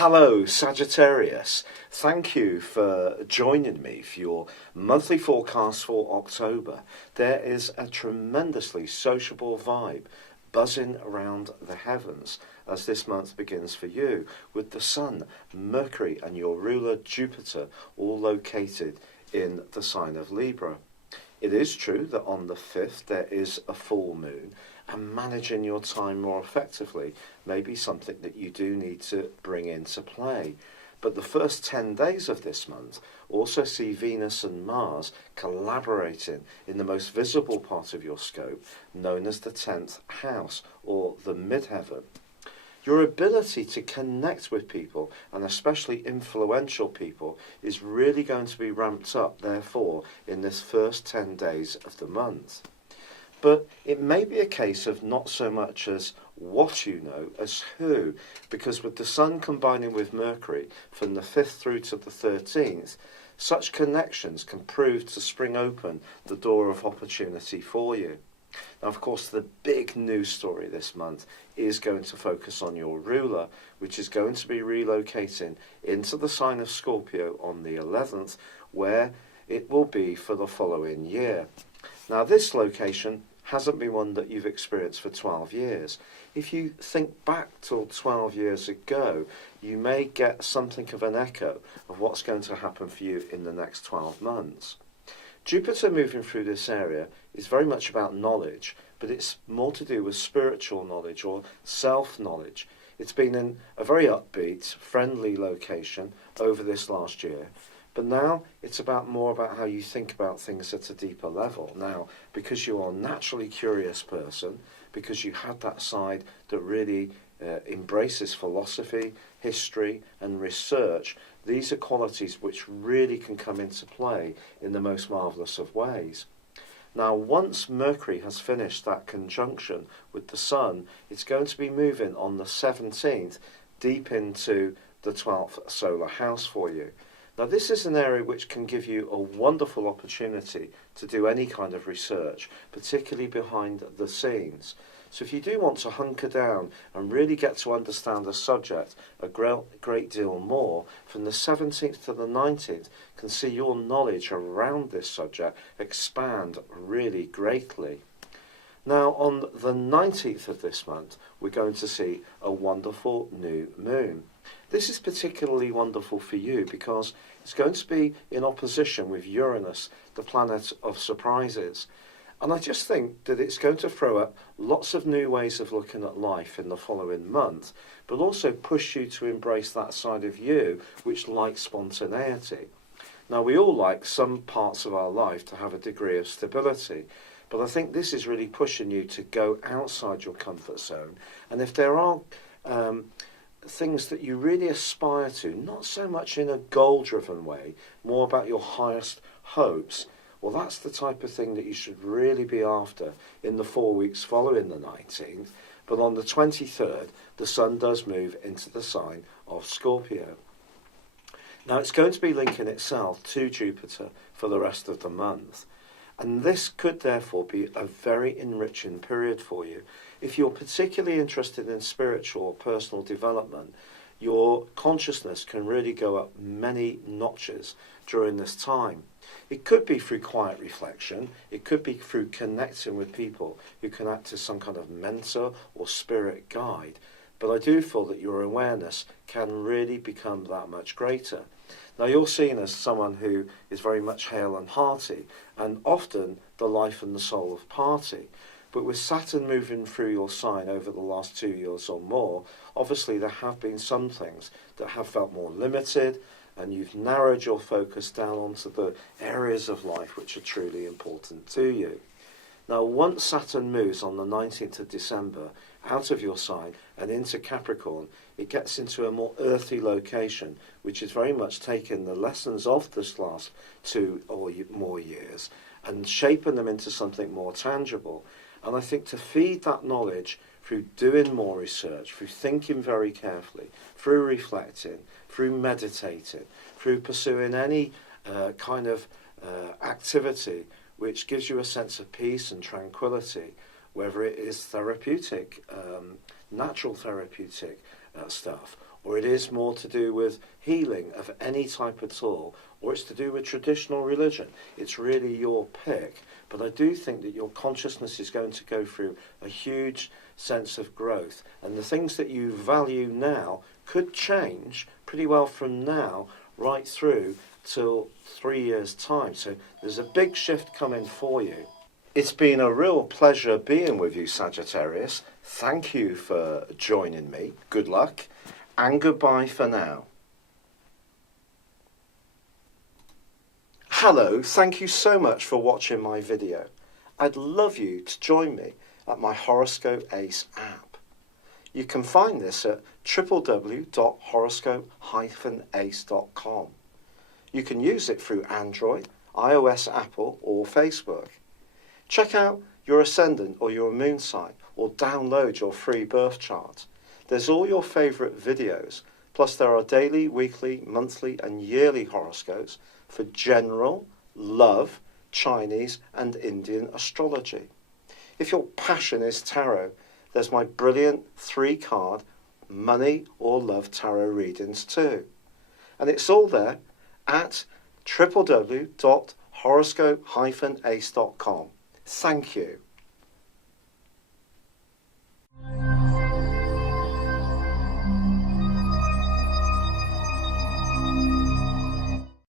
Hello, Sagittarius. Thank you for joining me for your monthly forecast for October. There is a tremendously sociable vibe buzzing around the heavens as this month begins for you, with the Sun, Mercury and your ruler Jupiter all located in the sign of Libra. It is true that on the 5th there is a full moon, and managing your time more effectively may be something that you do need to bring into play. But the first 10 days of this month also see Venus and Mars collaborating in the most visible part of your scope, known as the 10th house, or the midheaven. Your ability to connect with people, and especially influential people, is really going to be ramped up, therefore, in this first 10 days of the month. But it may be a case of not so much as what you know as who, because with the Sun combining with Mercury from the 5th through to the 13th, such connections can prove to spring open the door of opportunity for you. Now, of course, the big news story this month is going to focus on your ruler, which is going to be relocating into the sign of Scorpio on the 11th, where it will be for the following year. Now, this location hasn't been one that you've experienced for 12 years. If you think back till 12 years ago, you may get something of an echo of what's going to happen for you in the next 12 months. Jupiter moving through this area is very much about knowledge, but it's more to do with spiritual knowledge or self-knowledge. It's been in a very upbeat, friendly location over this last year. But now it's more about how you think about things at a deeper level. Now, because you are a naturally curious person, because you have that side that really embraces philosophy, history and research, these are qualities which really can come into play in the most marvellous of ways. Now, once Mercury has finished that conjunction with the Sun, it's going to be moving on the 17th deep into the 12th solar house for you. Now, this is an area which can give you a wonderful opportunity to do any kind of research, particularly behind the scenes. So if you do want to hunker down and really get to understand the subject a great deal more, from the 17th to the 19th can see your knowledge around this subject expand really greatly. Now, on the 19th of this month, we're going to see a wonderful new moon. This is particularly wonderful for you because it's going to be in opposition with Uranus, the planet of surprises. And I just think that it's going to throw up lots of new ways of looking at life in the following month, but also push you to embrace that side of you which likes spontaneity. Now, we all like some parts of our life to have a degree of stability, but I think this is really pushing you to go outside your comfort zone. And if there are things that you really aspire to, not so much in a goal-driven way, more about your highest hopes, well, that's the type of thing that you should really be after in the 4 weeks following the 19th. But on the 23rd, the Sun does move into the sign of Scorpio. Now, it's going to be linking itself to Jupiter for the rest of the month. And this could therefore be a very enriching period for you. If you're particularly interested in spiritual or personal development, your consciousness can really go up many notches during this time. It could be through quiet reflection, it could be through connecting with people who can act as some kind of mentor or spirit guide, but I do feel that your awareness can really become that much greater. Now, you're seen as someone who is very much hale and hearty, and often the life and the soul of party. But with Saturn moving through your sign over the last 2 years or more, obviously there have been some things that have felt more limited, and you've narrowed your focus down onto the areas of life which are truly important to you. Now, once Saturn moves on the 19th of December out of your sign and into Capricorn, it gets into a more earthy location, which is very much taking the lessons of this last 2 or more years and shaping them into something more tangible. And I think to feed that knowledge through doing more research, through thinking very carefully, through reflecting, through meditating, through pursuing any kind of activity which gives you a sense of peace and tranquility, whether it is therapeutic, natural therapeutic stuff, or it is more to do with healing of any type at all, or it's to do with traditional religion. It's really your pick. But I do think that your consciousness is going to go through a huge sense of growth, and the things that you value now could change pretty well from now right through till 3 years' time. So there's a big shift coming for you. It's been a real pleasure being with you, Sagittarius. Thank you for joining me. Good luck, and goodbye for now. Hello, thank you so much for watching my video. I'd love you to join me at my Horoscope Ace app. You can find this at www.horoscope-ace.com. You can use it through Android, iOS, Apple, or Facebook. Check out your ascendant or your moon sign, or download your free birth chart. There's all your favourite videos, plus there are daily, weekly, monthly and yearly horoscopes for general, love, Chinese and Indian astrology. If your passion is tarot, there's my brilliant 3-card money or love tarot readings too. And it's all there at www.horoscope-ace.com. Thank you.